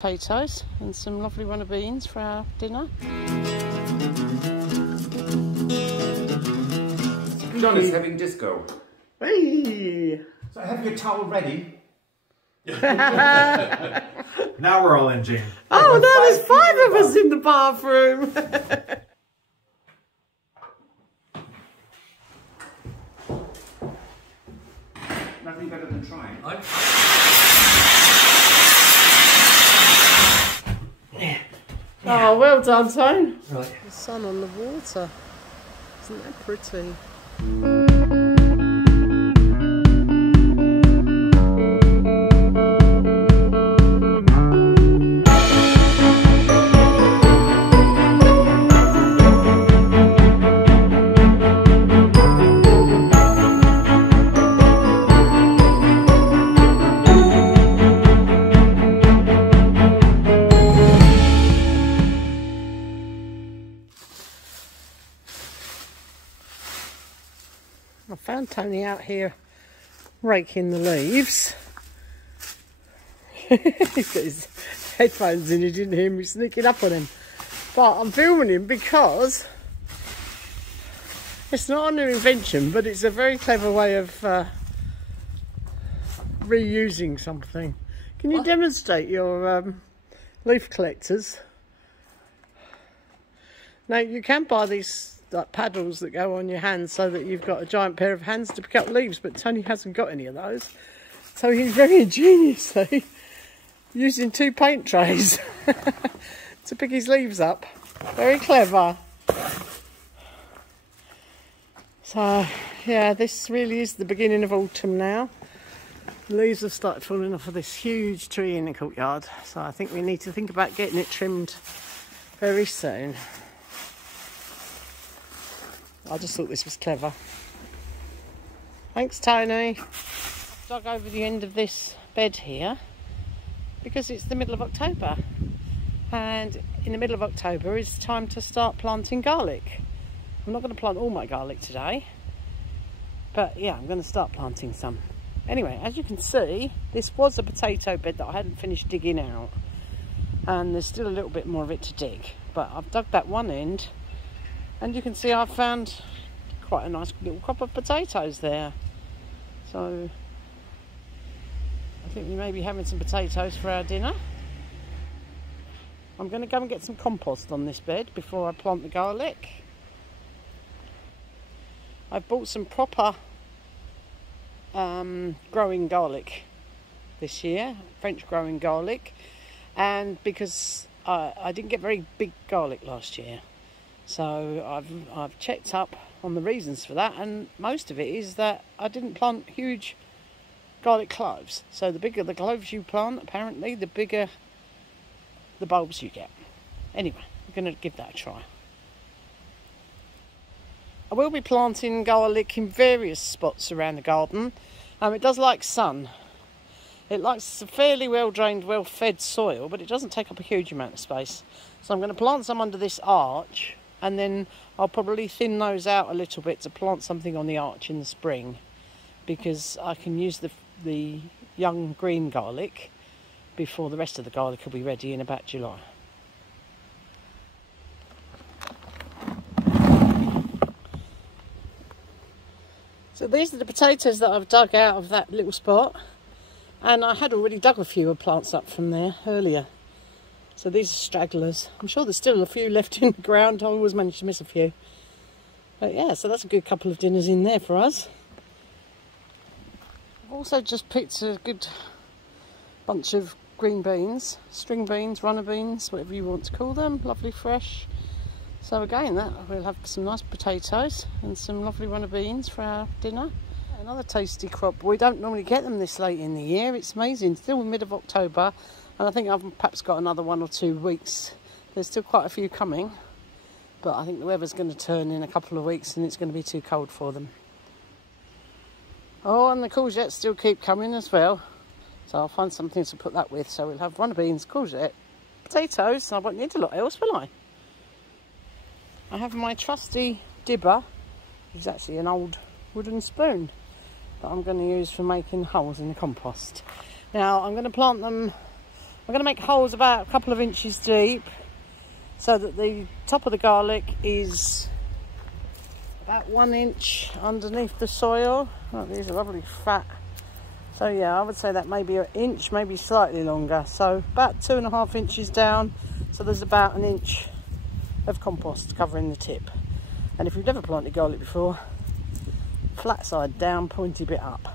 Potatoes and some lovely runner beans for our dinner. John is having disco. Hey! So have your towel ready. Now we're all in, Jane. Oh no, there's 5 of us in the bathroom. Nothing better than trying. Oh, well done, Tone. Right. The sun on the water. Isn't that pretty? I found Tony out here raking the leaves. He's got his headphones in, he didn't hear me sneaking up on him. But I'm filming him because it's not a new invention, but it's a very clever way of reusing something. Can you demonstrate your leaf collectors? Now you can buy these like paddles that go on your hands so that you've got a giant pair of hands to pick up leaves, but Tony hasn't got any of those, so he's very ingeniously using 2 paint trays to pick his leaves up. Very clever. So yeah, this really is the beginning of autumn now. The leaves have started falling off of this huge tree in the courtyard, so I think we need to think about getting it trimmed very soon. I just thought this was clever. Thanks, Tony. Dug over the end of this bed here because it's the middle of October, and in the middle of October it's time to start planting garlic. I'm not going to plant all my garlic today, but yeah, I'm going to start planting some. Anyway, as you can see, this was a potato bed that I hadn't finished digging out, and there's still a little bit more of it to dig, but I've dug that one end. And you can see I've found quite a nice little crop of potatoes there. So I think we may be having some potatoes for our dinner. I'm going to go and get some compost on this bed before I plant the garlic. I've bought some proper growing garlic this year, French growing garlic, and because I didn't get very big garlic last year. So I've checked up on the reasons for that, and most of it is that I didn't plant huge garlic cloves. So the bigger the cloves you plant, apparently, the bigger the bulbs you get. Anyway, I'm going to give that a try. I will be planting garlic in various spots around the garden. It does like sun. It likes a fairly well-drained, well-fed soil, but it doesn't take up a huge amount of space. So I'm going to plant some under this arch, and then I'll probably thin those out a little bit to plant something on the arch in the spring, because I can use the young green garlic before the rest of the garlic will be ready in about July. So these are the potatoes that I've dug out of that little spot, and I had already dug a few plants up from there earlier. So these are stragglers. I'm sure there's still a few left in the ground. I always manage to miss a few. But yeah, so that's a good couple of dinners in there for us. I've also just picked a good bunch of green beans, string beans, runner beans, whatever you want to call them. Lovely fresh. So again, we'll have some nice potatoes and some lovely runner beans for our dinner. Another tasty crop. We don't normally get them this late in the year. It's amazing. Still in mid of October. And I think I've perhaps got another 1 or 2 weeks. There's still quite a few coming, but I think the weather's going to turn in a couple of weeks and it's going to be too cold for them. Oh, and the courgettes still keep coming as well. So I'll find something to put that with. So we'll have runner beans, courgette, potatoes. I won't need a lot else, will I? I have my trusty dibber, which is actually an old wooden spoon that I'm going to use for making holes in the compost. Now I'm going to plant them I'm going to make holes about a couple of inches deep so that the top of the garlic is about 1 inch underneath the soil. Oh, these are lovely fat. So yeah, I would say that maybe an inch, maybe slightly longer. So about 2.5 inches down. So there's about 1 inch of compost covering the tip. And if you've never planted garlic before, flat side down, pointy bit up.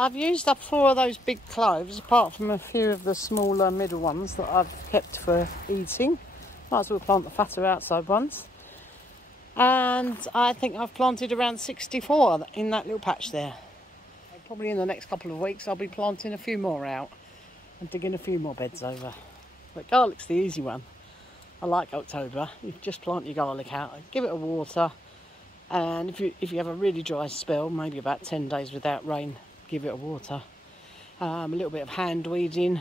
I've used up 4 of those big cloves, apart from a few of the smaller middle ones that I've kept for eating. Might as well plant the fatter outside ones. And I think I've planted around 64 in that little patch there. Probably in the next couple of weeks I'll be planting a few more out and digging a few more beds over. But garlic's the easy one. I like October. You just plant your garlic out, give it a water, and if you have a really dry spell, maybe about 10 days without rain, give it a water. A little bit of hand weeding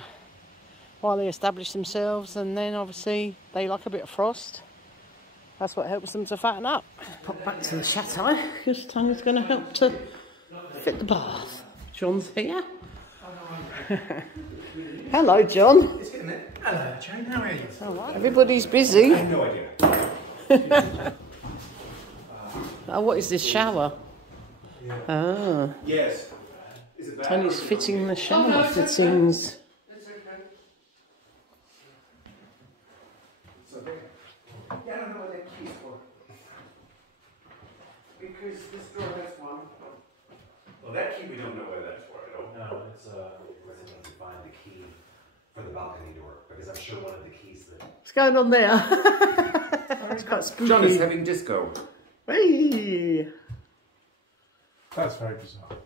while they establish themselves, and then obviously they like a bit of frost. That's what helps them to fatten up. Pop back to the chateau because Tanya's going to help to fit the bath. John's here. Hello, John. Hello, Jane. How are you? All right. Everybody's busy. I have no idea. Oh, what is this shower? Yeah. Ah. Yes. Is it bad? Tony's fitting the shower fittings. It's okay. It's okay. Yeah, I don't know what that key is for. Because this door has one. Well, that key we don't know where that's for at all. No, it's we're going to find the key for the balcony door because I'm sure one of the keys that. What's going on there? It's quite spooky. John is having disco. Hey. That's very bizarre.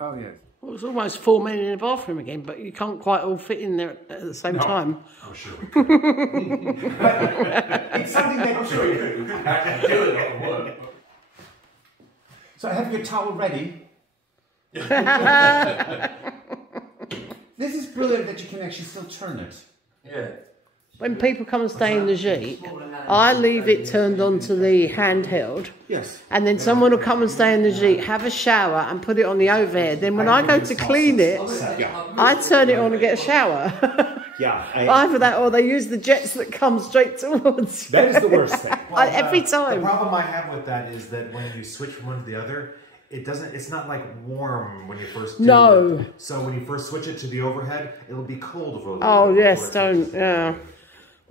Oh, yes. Well, it's almost 4 men in a bathroom again, but you can't quite all fit in there at the same time. I'm sure we could. It's something that I'm sure you could. I can do it on work. So have your towel ready. This is brilliant that you can actually still turn it. Yeah. When people come and stay in the Jeep, I leave it turned onto the handheld. Yes. And then someone will come and stay in the Jeep, have a shower and put it on the overhead. Then when I go to clean it, I turn it on and get a shower. Yeah. Either that or they use the jets that come straight towards you. That is the worst thing. Every time. The problem I have with that is that when you switch from one to the other, it's not like warm when you first do No. it. So when you first switch it to the overhead, it'll be cold for a little bit. Oh, yes, don't, yeah.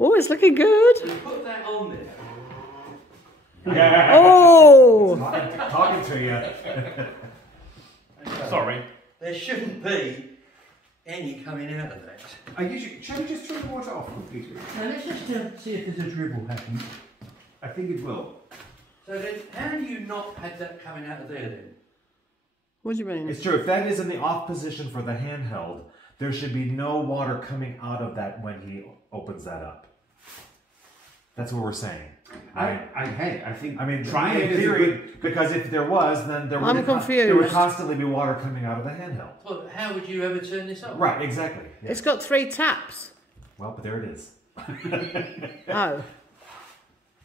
Oh, it's looking good. Put that on there. Oh! Talking to you. Sorry. There shouldn't be any coming out of that. Shall we just turn the water off completely? Now let's just see if there's a dribble happening. I think it will. So then, how do you not have that coming out of there then? What do you mean? It's true. If that is in the off position for the handheld, there should be no water coming out of that when he opens that up. That's what we're saying. I think. I mean, trying in it is theory, good. because if there was, then there I'm would confused. there would constantly be water coming out of the handheld. Well, how would you ever turn this up? Right, exactly. Yeah. It's got 3 taps. Well, but there it is. Oh.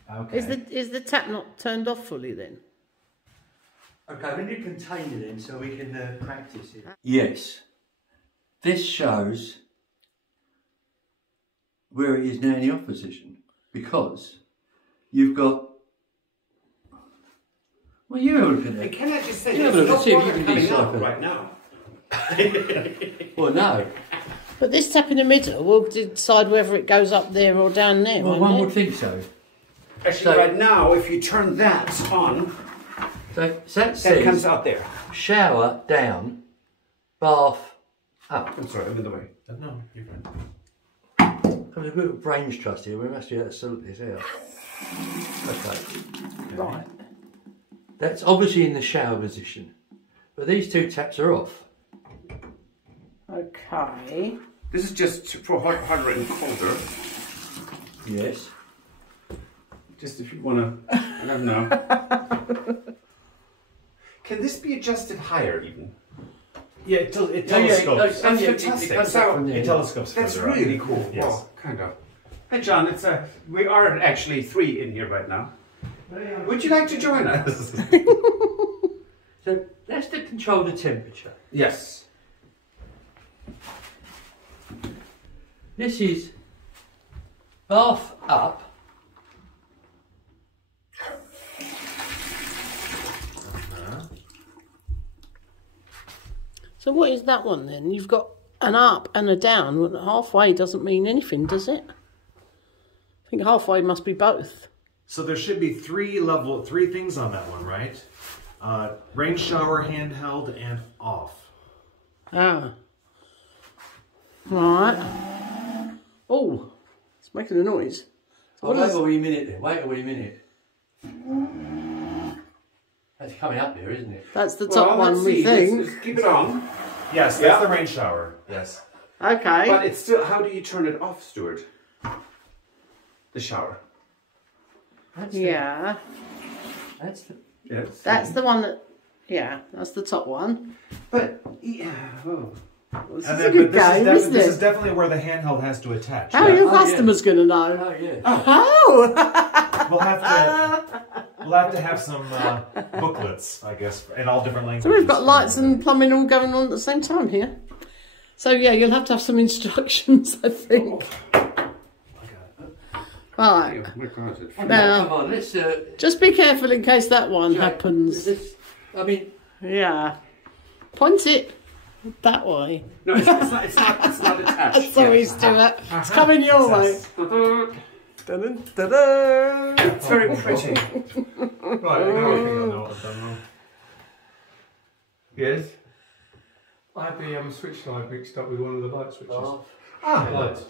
Okay. Is the tap not turned off fully then? Okay, we need a container then so we can practice it. Yes. This shows where it is now in the off position because you've got. Well, you have a look at that. Can I just say, Yeah, there's but no see if water you can coming decipher out it. right now. Well, no. But this tap in the middle will decide whether it goes up there or down there, Well, won't one it? would think so. Actually, So- right now, if you turn that on, So that that says comes out there. shower down, bath up. I'm sorry, I'm in the way. No, you're fine. There's a bit of brains trust here. We must be able to sort this out. Okay. Right. That's obviously in the shower position, but these two taps are off. Okay. This is just for hotter and colder. Yes. Just if you want to, I don't know. Can this be adjusted higher even? Yeah, it telescopes. That's fantastic. It telescopes That's further really up. cool. Yes. Well, kind of. Hey John, we are actually 3 in here right now. Would you like to join us? So that's to control the temperature. Yes. This is bath up. So what is that one then? You've got an up and a down. Halfway doesn't mean anything, does it? I think halfway must be both. So there should be three things on that one, right? Rain shower, handheld, and off. Ah. Right. Oh, it's making a noise. So Wait a wee minute then, wait a wee minute. That's coming up here, isn't it? That's the top one, we think. Let's keep it on. Yes, that's the rain shower. Yes. Okay. But it's still, how do you turn it off, Stuart? The shower. Yeah. That's the... Yes. That's the one that, yeah, that's the top one. But, yeah, oh. This And is then, a good but this, game, is isn't this is it? definitely where the handheld has to attach. How are your customers going to know? Oh, yeah. Oh! We'll have to have some booklets, I guess, in all different languages. So we've got lights and plumbing all going on at the same time here. So yeah, you'll have to have some instructions, I think. Right. Now, Come on, let's... just be careful in case that one happens. I mean... Yeah. Point it that way. No, it's not attached. Sorry, Stuart. It's coming your way. Dun, it's very pretty. Right, I know what I've done wrong. Yes? I had the switch line mixed up with one of the light switches. Lights.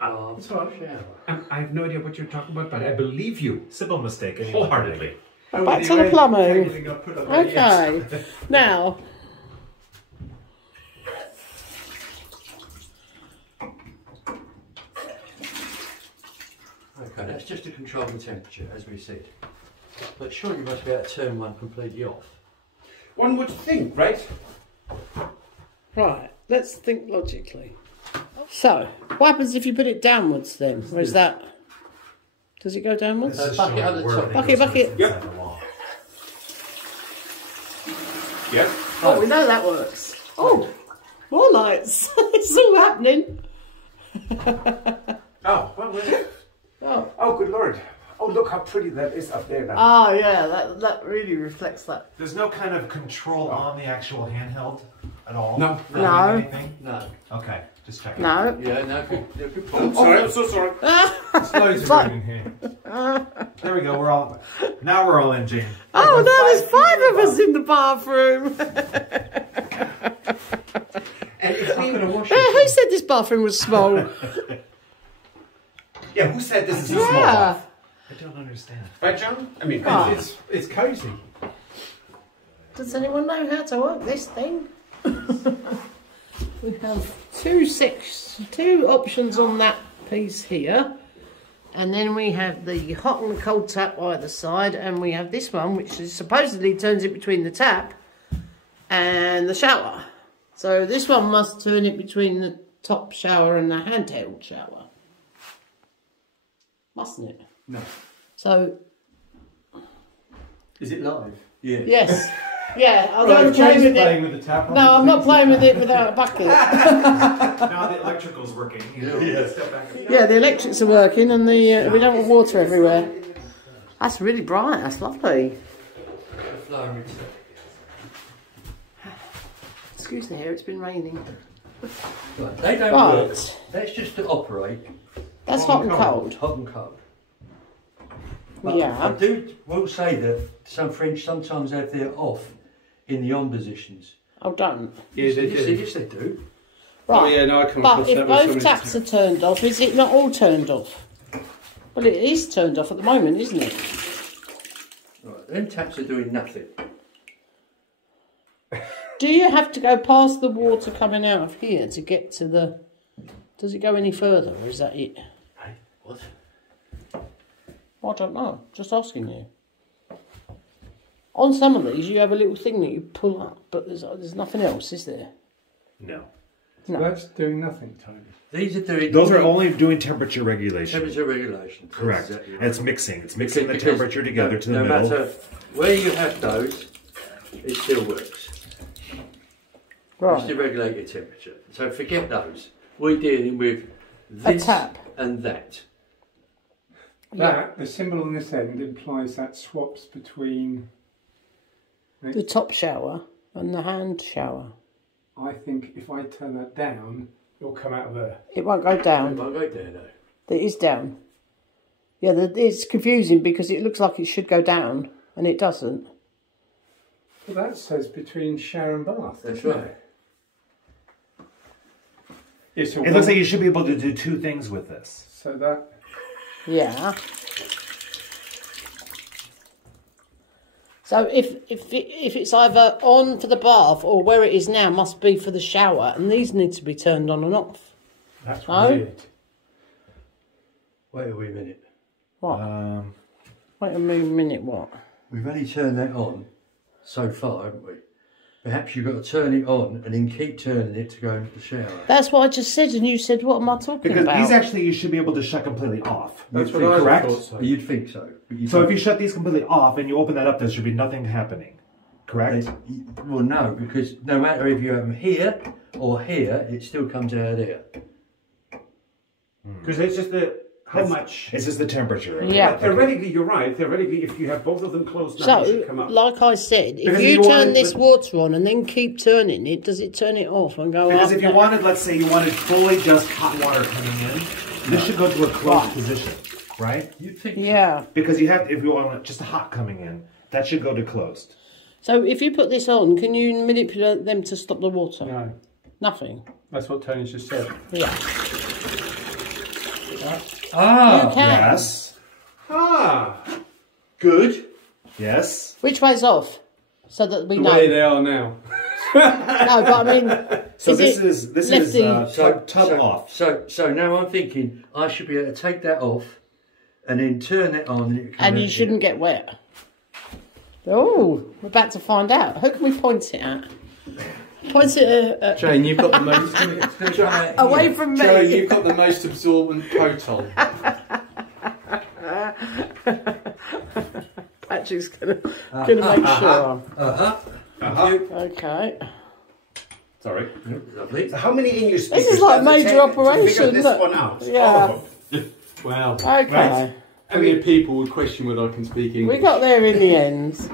It's all right. I have no idea what you're talking about, but I believe you. Simple mistake. Wholeheartedly. Back to the plumbing. Okay. Now. Okay, that's just to control the temperature, as we said. But surely you must be able to turn one completely off. One would think, right? Right, let's think logically. So, what happens if you put it downwards then? Where's that? Does it go downwards? Bucket at the top. Bucket. Yep. Yes. Oh, we know that works. Oh, more lights. It's all happening. Oh, well, oh, good Lord. Oh, look how pretty that is up there now. Oh, yeah, that really reflects that. There's no kind of control on the actual handheld at all? No. No. Anything? No. Okay, just checking. No. Yeah, no, good Oh, point. sorry, I'm so sorry. It's loads of room in here. There we go, now we're all in, Jane. Oh, no, there's 5 of us in the bathroom. And if we Who said this bathroom was small? yeah, who said this is a small Yeah. bath? I don't understand. Right, John? I mean, Oh. It's cosy. Does anyone know how to work this thing? We have two options on that piece here. And then we have the hot and cold tap either side. And we have this one, which is supposedly turns it between the tap and the shower. So this one must turn it between the top shower and the handheld shower. Mustn't it? No. So, Is it live? Yeah. yes. Yeah, I'm Right, going to play Jane's with playing it. with the tap on. No, I'm not playing with it without a bucket. Now the electrical's working. Step back. Yeah, the electrics are working and the we don't want water everywhere. That's really bright, that's lovely. Excuse the hair, it's been raining. Right, they don't Right. work. That's just to operate. That's hot and cold. Hot and cold. But Yeah. I will say that some French sometimes have their off in the on positions. Oh, don't. Yeah, they do. Yes, they do. Right. Oh, yeah, no, I come But across if that with so both many taps are turned off, is it not all turned off? Well, it is turned off at the moment, isn't it? Right. them taps are doing nothing. Do you have to go past the water coming out of here to get to the... Does it go any further, or is that it? Hey, what? I don't know. Just asking you. On some of these, you have a little thing that you pull up, but there's nothing else, is there? No. No. That's doing nothing, Tony. These are doing... Those are only doing temperature regulation. Temperature regulation. Correct. Exactly right. And it's mixing. It's mixing the Because temperature together to the no middle. matter where you have those, it still works. Right. Just to regulate your temperature. So forget those. We're dealing with this tap. and that. That, the symbol on this end implies that swaps between... The top shower and the hand shower. I think if I turn that down, it'll come out of there. It won't go It down. won't go there though. It is down. Yeah, it's confusing because it looks like it should go down and it doesn't. Well, that says between shower and bath. That's doesn't right. it? Yeah, so It looks like you should be able to do two things with this. So that... Yeah. So if it's either on for the bath or where it is now must be for the shower, and these need to be turned on and off. That's No? weird. Wait a wee minute. What? Wait a minute, what? We've only turned that on so far, haven't we? Perhaps you've got to turn it on and then keep turning it to go into the shower. That's what I just said, and you said, what am I talking Because about? these actually you should be able to shut completely off. That's what You'd I think, correct? thought so. You'd think so. But you So if don't. you shut these completely off and you open that up, there should be nothing happening. Correct? Well, no, because no matter if you have them here or here, it still comes out of there. Because it's just the how much. It's just the temperature. Yeah. Theoretically, you're right. Theoretically, if you have both of them closed now, it should come So, up. like I said, if Because you you turn wanted this the- water on and then keep turning it, does it turn it off and go Because up? if you wanted, let's say you wanted fully just hot water coming in, this should go to a closed position, right? You'd think so. Yeah. Because you have, if you want just hot coming in, that should go to closed. So if you put this on, can you manipulate them to stop the water? No, Nothing. that's what Tony's just said. Yeah. Ah, You can. Yes. Ah, good. Yes. Which way's off? So that we The know. way they are now. No, but I mean, So is this it is lefty? tub off. So now I'm thinking I should be able to take that off and then turn it on. And, it can And come you out shouldn't here. get wet. Oh, we're about to find out. Who can we point it at? Point it at... Jane, you've got the most... It's going to come out Away here. from Joe, me. you've got the most absorbent coat on. Patrick's gonna make sure. Okay. Sorry. Lovely. so how many in your speakers? This is like does it major take to figure operation, this look. one out? Yeah. Oh. Wow. Okay. Right. How many people would question whether I can speak English? We got there in the end.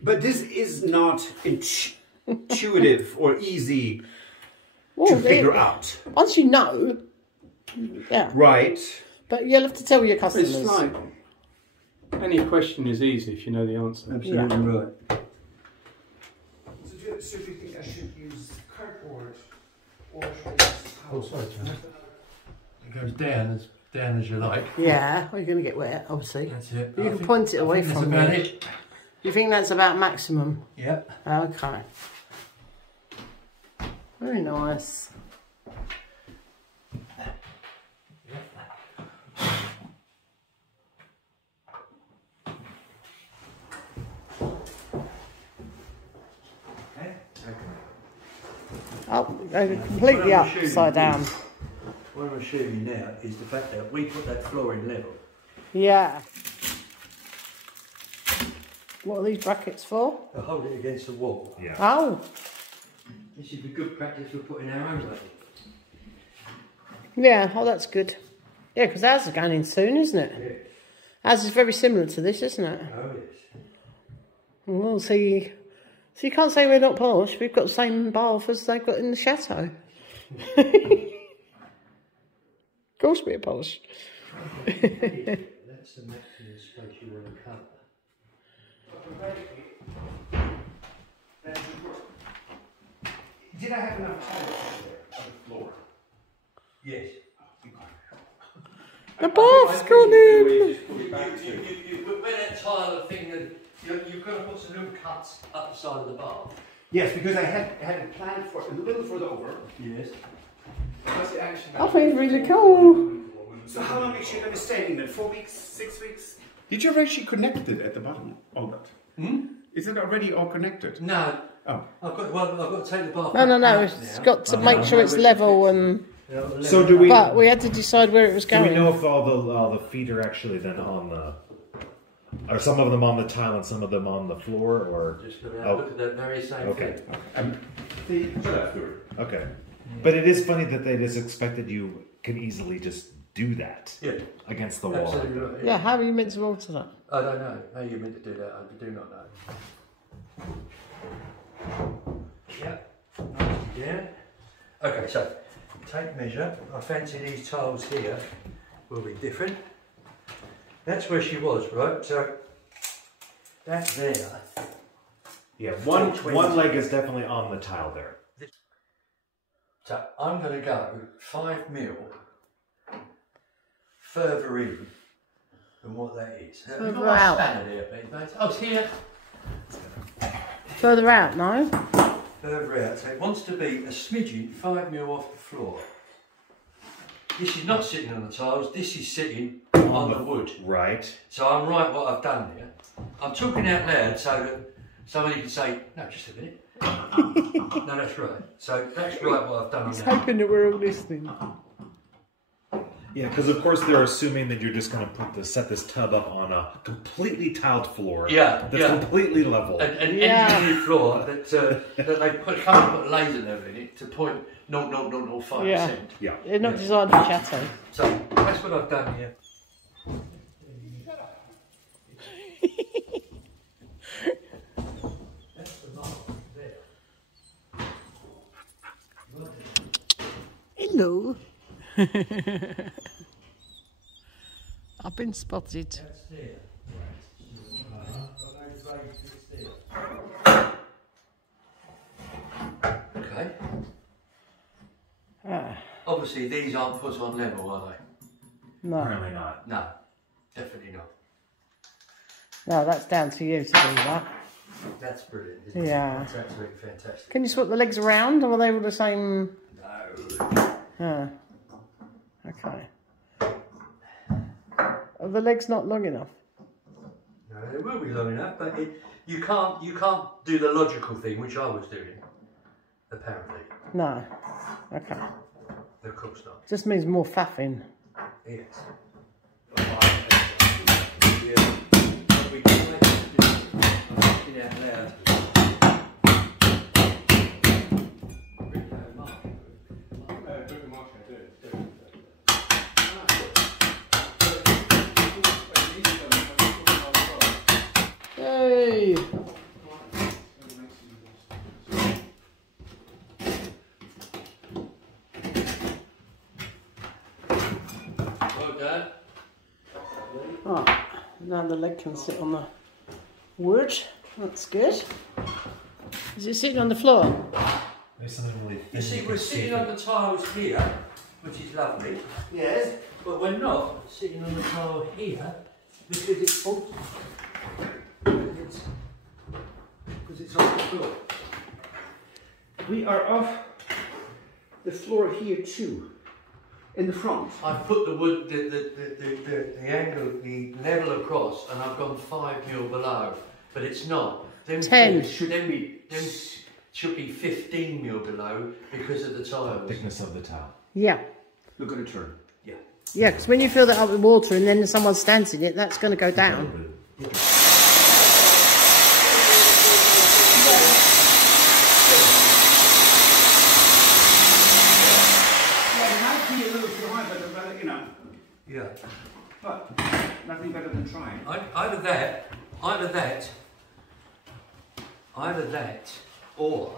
But this is not intuitive or easy Well, to figure out. once you know, yeah. Right. But you'll have to tell your customers. It's like... Any question is easy if you know the answer. Absolutely right. So do you think I should use cardboard or Oh, sorry, John. It goes down as you like. Yeah, well, you're going to get wet, obviously. That's it. You can point it away from That's about you. it. You think that's about maximum? Yeah. Okay. Very nice. Oh, go completely upside down. What I'm assuming now is the fact that we put that flooring level. Yeah. What are these brackets for? To hold it against the wall. Yeah. Oh, This is the good practice for putting our own level. yeah. Oh, that's good. Yeah, because ours is going in soon, isn't it? Yeah. Ours is very similar to this, isn't it? Oh yes. Well, see, so you can't say we're not posh. We've got the same bath as they've got in the chateau. Of course we're posh. That's the maximum space you want to cover. Did I have enough time there on the floor? Yes. The bath's gone in. Wait where that tile thing, you've got to put some little cuts up the side of the bath. Yes, because I had it planned for a little further over. Yes. I think it's really cool. So how long is she going to stay in there? 4 weeks? 6 weeks? Did you actually connect it at the bottom? All that? Hmm? Is it already all connected? No. Oh. I've got to take the bath. No. It's got to make sure it's level and. So do we? But we had to decide where it was Do going. we know if all the feet are actually then on the? Are some of them on the tile and some of them on the floor, or? Just look at that very same Okay. thing. Okay. But it is funny that they just expected you can easily just do that. Yeah. Against the wall. Absolutely right. Yeah, how are you meant to alter that? I don't know how you're meant to do that. I do not know. Yeah. Okay, so take measure. I fancy these tiles here will be different. That's where she was, right? So that's there. Yeah, one leg is definitely on the tile there. So I'm going to go 5 mil further in than what that is. Further out. Spanner there, please, mate. Oh, it's here. Further out, no? Further out. So it wants to be a smidgen 5 mil off the floor. This is not sitting on the tiles. This is sitting on the wood. Right. So I'm right what I've done here. I'm talking out loud so that somebody can say, no, just a minute. No, that's right. So that's right what I've done on He's that. hoping that we're all listening. Yeah, because of course they're assuming that you're just going to set this tub up on a completely tiled floor. Yeah, that's completely level. An engineered floor that they come and put laser nerve in it to 0.0005%. Yeah. Yeah. They're not designed for Chateau. So that's what I've done here. That's the mark there. Hello. I've been spotted. That's there. Okay. Obviously these aren't put on level, are they? No. Apparently not. No, definitely not. No, that's down to you to do that. That's brilliant, isn't it? Yeah. That's absolutely fantastic. Can you swap the legs around, or are they all the same? No. Okay. Are the legs not long enough? No, it will be long enough, but you can't do the logical thing, which I was doing, apparently. No. Okay. Of course not. Just means more faffing. Yes. We can make it do. I'm thinking out loud. Hey! Well done. Oh, now the leg can sit on the wood. That's good. Is it sitting on the floor? There's something really You see, we're sitting on the tiles here, which is lovely. Yes. But we're not sitting on the tile here because it's on the floor. We are off the floor here too, in the front. I've put the wood, the angle, the level across, and I've gone 5 mil below, but it's not. Them 10. Them should be 15 mil below because of the tiles. thickness of the tile. Yeah. We're going to turn. Yeah. Yeah, because when you fill that up with water and then someone stands in it, that's going to go down. Yeah. But nothing better than trying. Either that, or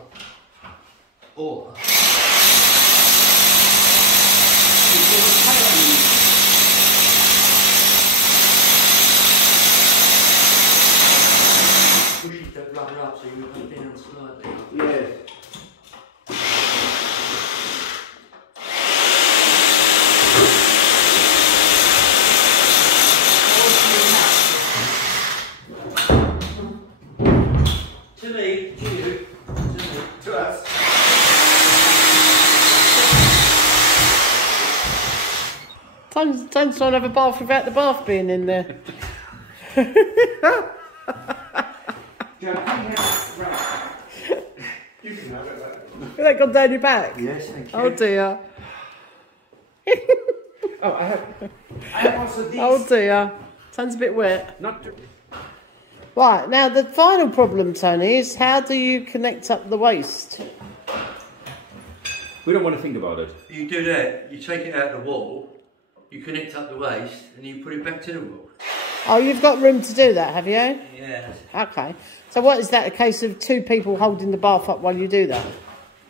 push that rubber up so you go down slightly. Yes. Tone's trying to have a bath without the bath being in there. Joe, can you have it? Right. You can have it. Has that gone down your back? Yes, thank you. Oh dear. Oh, I have also these. Oh dear. Sounds a bit wet. Not to... Right, now the final problem, Tony, is how do you connect up the waste? We don't want to think about it. You do that, you take it out the wall, you connect up the waste, and you put it back to the wall. Oh, you've got room to do that, have you? Yeah. Okay. So what is that, a case of two people holding the bath up while you do that?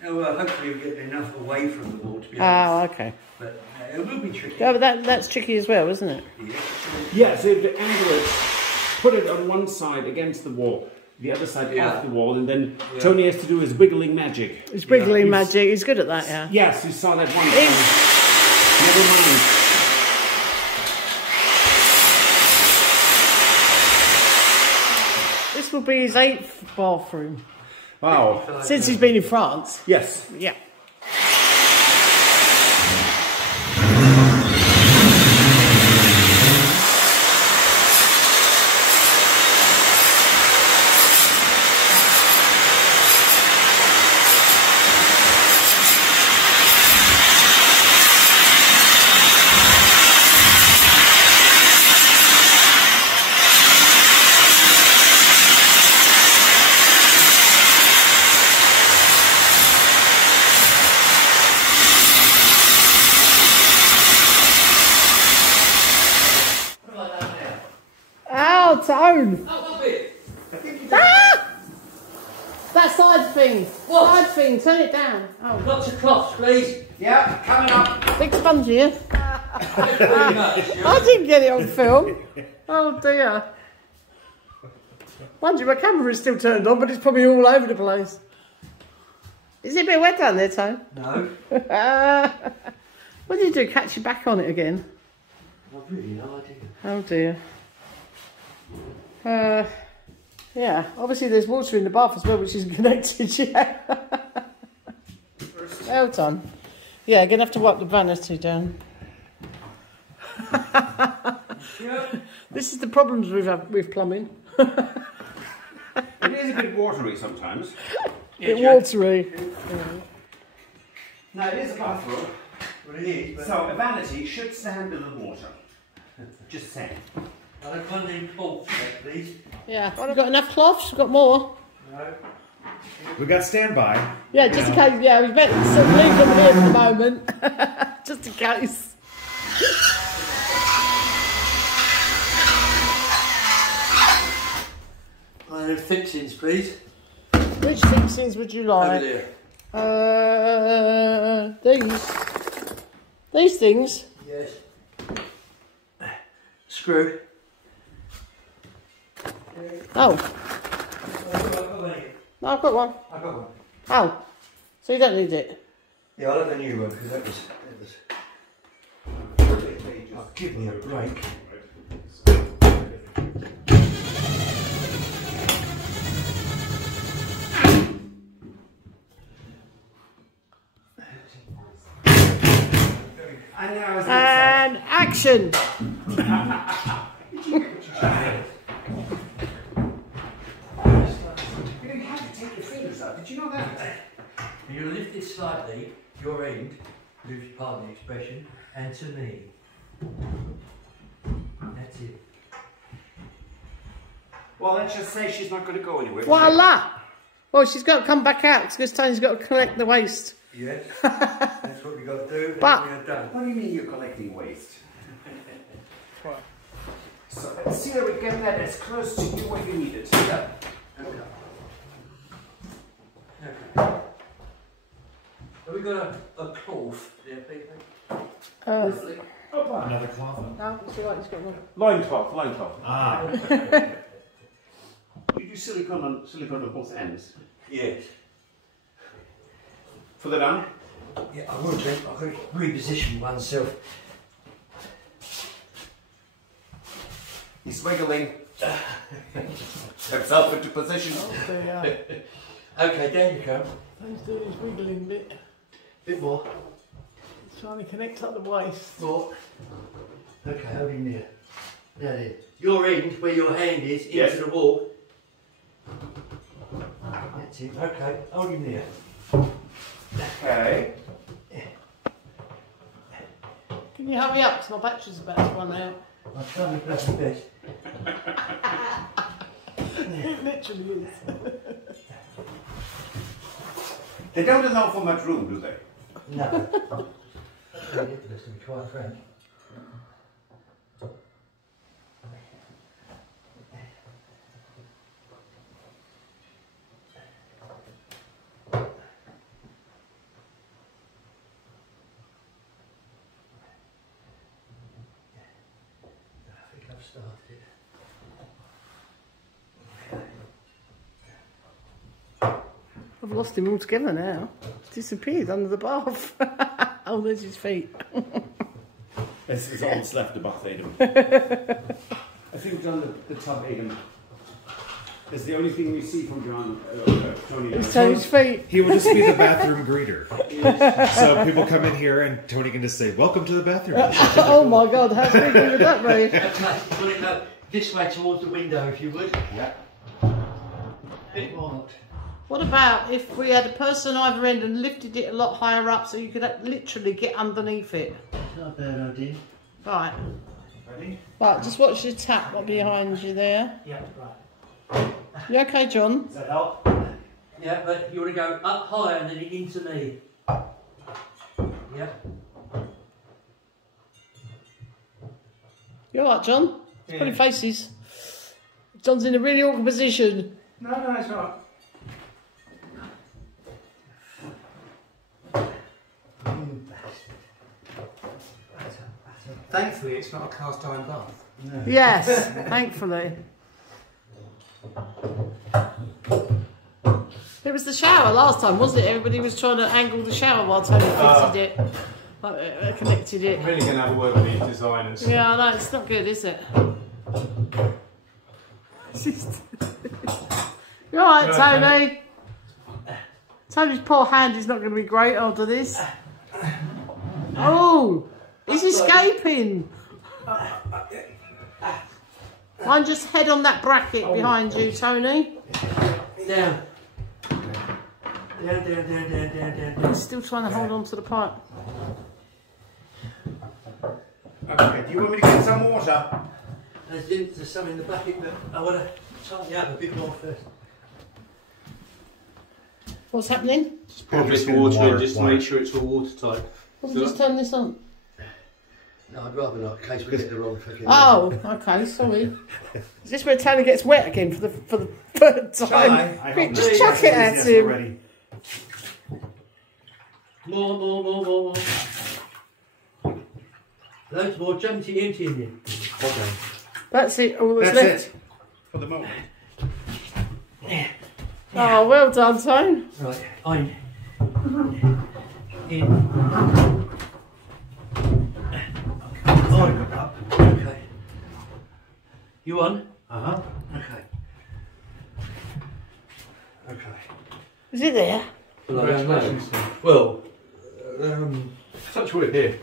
Oh, well, hopefully you'll get enough away from the wall to be able Oh, okay. But it will be tricky. Yeah, but that's tricky as well, isn't it? Yeah, so to angle it, put it on one side against the wall, the other side off the wall, and then Tony has to do his wiggling magic. It's wiggling magic. He's good at that, yeah. Yes, you saw that one time. Never mind. This will be his 8th bathroom Wow. since he's been in France. Yes. Yeah. Tone! Ah! That side thing. What? Side thing. Turn it down. Oh. Lots of cloths, please. Yeah, coming up. Big sponge here. Thanks very much. I didn't get it on film. Oh dear. Mind you, my camera is still turned on, but it's probably all over the place. Is it a bit wet down there, Tone? No. What do you do? Catch your back on it again? I've really no idea. Oh dear. Yeah, obviously there's water in the bath as well, which isn't connected yet. Well done. Yeah, gonna have to wipe the vanity down. This is the problems with plumbing. It is a bit watery sometimes. A bit watery. Now it is a bathroom. Well, it is, but So a vanity should stand in the water. Just saying. I don't want any cloths yet, please. Yeah. We've got enough cloths. We've got more. No. We got standby. Yeah, just in case. Yeah, we better sort of leave them here for the moment, just in case. Fixings, please. Which fixings would you like? Over there. These things. Yes. Screw. Oh, no, I've got one. I got one. Oh, so you don't need it. Yeah, I'll have a new one because that was. Oh, give me a break. And action. You didn't have to take your fingers out. Did you know that? You lift it slightly, your end, lose part of the expression, and to me. That's it. Well, let's just say she's not going to go anywhere. Voila. Well, she's got to come back out because Tony's got to collect the waste. Yes, that's what we got to do. But- and we are done. What do you mean you're collecting waste? So let's see that we get that as close to you what you needed. Yeah. Okay. Okay. Have we got a cloth there, people? Another cloth. No, it's all right, he's got one. Loincloth, loincloth. Ah. You do silicone on both ends. Yes. Further down. Yeah, I will do. I've got to reposition oneself. He's wiggling himself into position. So, yeah. Okay, there you go. Tony's doing his wiggling bit. Bit more. Trying to connect up the waist. Four. Okay, hold in there. There. Your end, where your hand is, into the wall. That's it. Okay, hold him there. Okay. Can you hurry up? Because my battery's about to run out. I'll try my bloody best. It literally is. They don't allow for much room, do they? No. That's ridiculous, to be quite frank. Started. I've lost him altogether now. He's disappeared under the bath. Oh, there's his feet. This is all that's left of bath, Adam. I think John, the tub, Adam, is the only thing we see from John, Tony. He's Tony's feet. He will just be the bathroom greeter. So people come in here and Tony can just say, "Welcome to the bathroom." Oh my God, how big would that be? Okay, put it up this way towards the window, if you would. Yeah. Bit more. What about if we had a person either end and lifted it a lot higher up so you could literally get underneath it? Not a bad idea. Right. Ready? Right, just watch your tap behind you there. Yeah, right. You okay, John? Does that help? Yeah, but you want to go up higher and then into me. Yeah. You alright, John? He's putting faces. John's in a really awkward position. No, it's all right. Thankfully, it's not a cast iron bath. No. Yes, thankfully. It was the shower last time, wasn't it? Everybody was trying to angle the shower while Tony fitted it. Like, connected it. I'm really going to have a word with these designers. Yeah, I know, it's not good, is it? You alright, Tony? Tony's poor hand is not going to be great after this. Oh, he's escaping. One just head on that bracket behind you, Tony. Down. Down. He's still trying to hold on to the pipe. Okay, do you want me to get some water? There's some in the bucket, but I want to tighten it up a bit more first. What's happening? Pour this water in just to make sure it's all watertight. Well, just turn this on. No, I'd rather not, in case we get the wrong fucking... Oh, okay, sorry. Is this where Tony gets wet again for the third time? I hope Just not. chuck it at Yes, him. already. More. Loads more, jump it into him. Okay. That's it, all that's That's left. it. For the moment. Oh, well done, Tone. Right, I'm in. Okay. You on? Uh-huh. Okay. Is it there? Congratulations. Well, Touch wood here.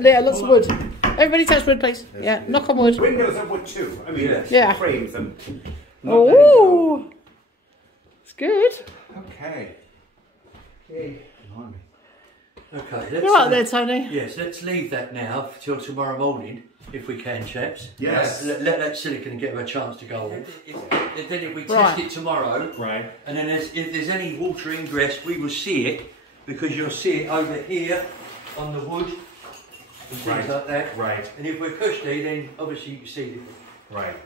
Yeah, lots of wood. Everybody touch wood, please. Yeah, knock on wood. Windows are wood too. I mean, Yeah. frames and... Oh, it's good. Okay. okay. Let's, You're right there, Tony. Yes, let's leave that now till tomorrow morning, if we can, chaps. Yes. Let that silicone get a chance to go on. Then if we test Right. it tomorrow, Right. and then if there's any water ingress, we will see it, because you'll see it over here on the wood and things Right. like that. Right. And if we're cushy, then obviously you can see it. Right.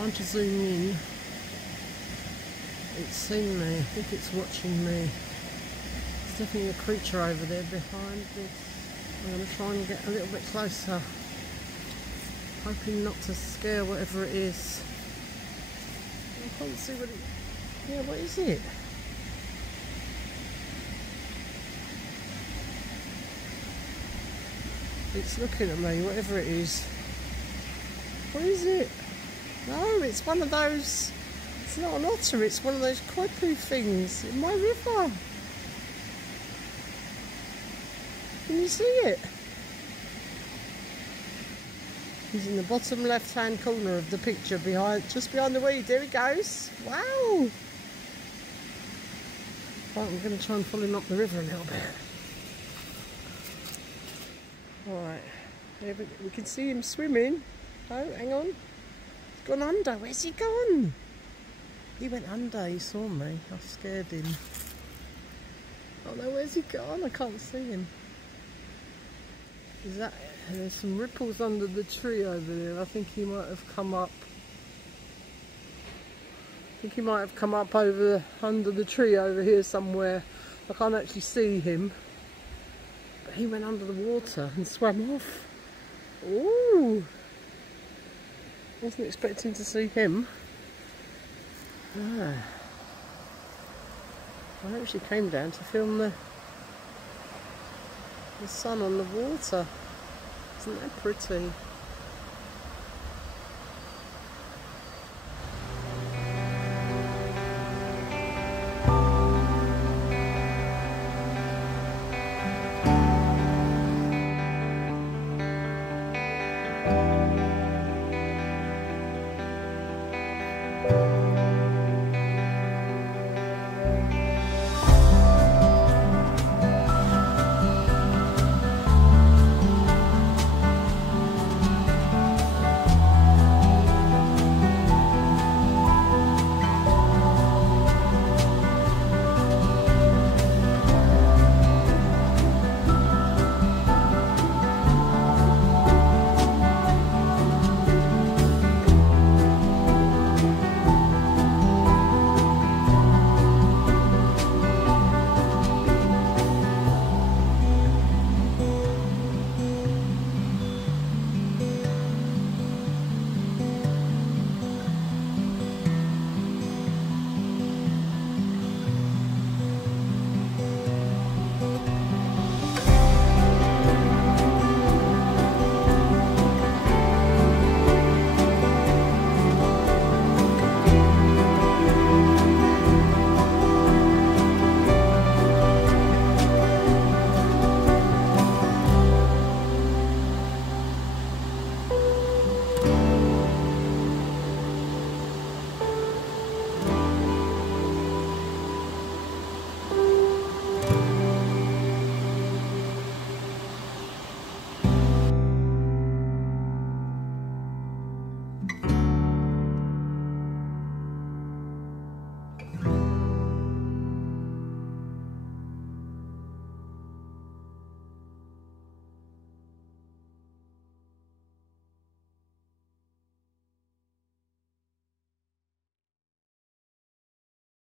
Trying to zoom in. It's seen me. I think it's watching me. There's definitely a creature over there behind this. I'm going to try and get a little bit closer. Hoping not to scare whatever it is. I can't see what it... Yeah, what is it? It's looking at me, whatever it is. What is it? No, it's one of those... It's not an otter, it's one of those quirky things in my river. Can you see it? He's in the bottom left hand corner of the picture, just behind the weed. There he goes. Wow! Right, I'm going to try and follow him up the river a little bit. Alright, yeah, we can see him swimming. Oh, hang on. He's gone under. Where's he gone? He went under, he saw me. I scared him. Oh no, where's he gone? I can't see him. Is that... There's some ripples under the tree over there. I think he might have come up. I think he might have come up under the tree over here somewhere. I can't actually see him. But he went under the water and swam off. Ooh! Wasn't expecting to see him. Ah. I actually came down to film the sun on the water. Isn't that pretty?